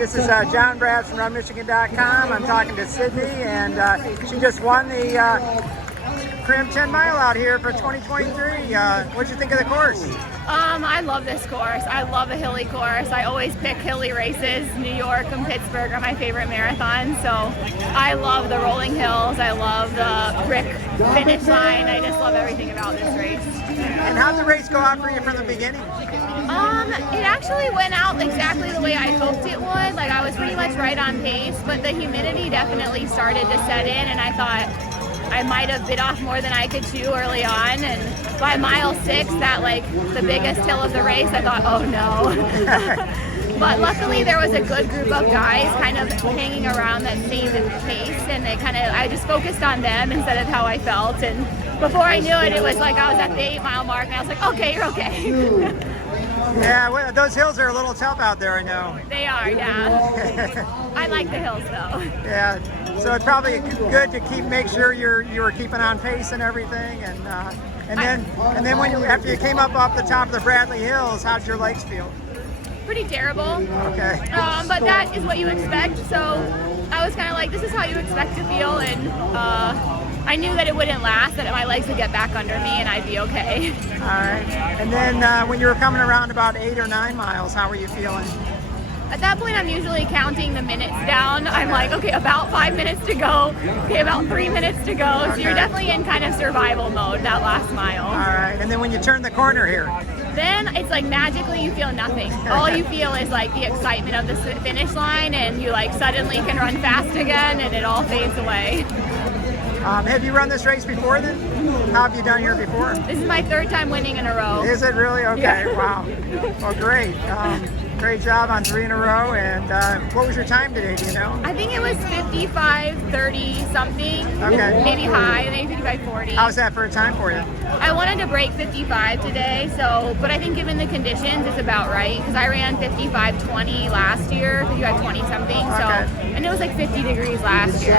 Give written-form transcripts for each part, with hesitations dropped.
This is John Brabbs from RunMichigan.com. I'm talking to Sydney, and she just won the Crim 10 mile out here for 2023. What'd you think of the course? I love this course. I love a hilly course. I always pick hilly races. New York and Pittsburgh are my favorite marathons, so I love the rolling hills. I love the brick finish line. I just love everything about this race. And how'd the race go out for you from the beginning? It actually went out exactly the way I hoped it would. Like, I was pretty much right on pace, but the humidity definitely started to set in, and I thought I might have bit off more than I could chew early on. And by mile 6, that like the biggest hill of the race, I thought, oh no. But luckily there was a good group of guys kind of hanging around that same pace, and I just focused on them instead of how I felt. And before I knew it, it was like I was at the 8 mile mark, and I was like, okay, you're okay. Yeah, well, those hills are a little tough out there, I know. They are, yeah. I like the hills though. Yeah, so it's probably good to make sure you were keeping on pace and everything, and then after you came up off the top of the Bradley Hills, how'd your legs feel? Pretty terrible. Okay. But that is what you expect, so I was kind of like, this is how you expect to feel, and I knew that it wouldn't last, that my legs would get back under me and I'd be okay. All right. And then when you were coming around about 8 or 9 miles, how were you feeling? At that point, I'm usually counting the minutes down. I'm like, okay, about 5 minutes to go. Okay, about 3 minutes to go. So you're definitely in kind of survival mode that last mile. All right. And then when you turn the corner here? Then it's like magically you feel nothing. All you feel is like the excitement of the finish line, and you like suddenly can run fast again, and it all fades away. Have you run this race before then? How have you done here before? This is my 3rd time winning in a row. Is it really? Okay, yeah. Wow. Well, great. Great job on 3 in a row. And what was your time today, do you know? I think it was 55:30 something. Okay. Maybe high, maybe 55:40. How's that for a time for you? I wanted to break 55 today, but I think given the conditions, it's about right, because I ran 55:20 last year, 55:20 something, and it was like 50 degrees last year.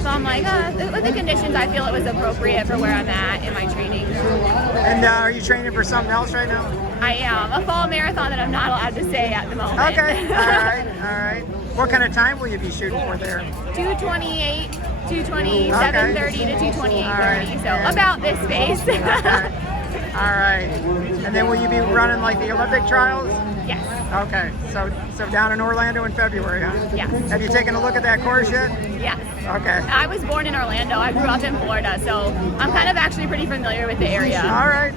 So I'm like, with the conditions, I feel it was appropriate for where I'm at in my training. And are you training for something else right now? I am. A fall marathon that I'm not allowed to say at the moment. Okay, all right. What kind of time will you be shooting for there? 2:28, 2:27:30 to 2:28:30, right. so about this pace. All right. And then will you be running like the Olympic trials? Yes. Okay, so down in Orlando in February, huh? Yes. Have you taken a look at that course yet? Yes. Okay. I was born in Orlando. I grew up in Florida, so I'm kind of actually pretty familiar with the area. All right.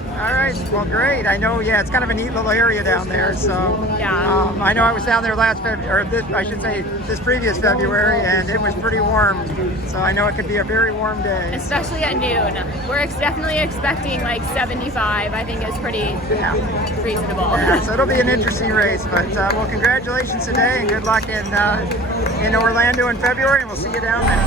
Well, great. I know, yeah, it's kind of a neat little area down there, so. Yeah. I know I was down there this previous February, and it was pretty warm, so I know it could be a very warm day. Especially at noon. We're definitely expecting like 75, I think is pretty reasonable. Yeah, so it'll be an interesting race, but well, congratulations today, and good luck in Orlando in February, and we'll see you down there.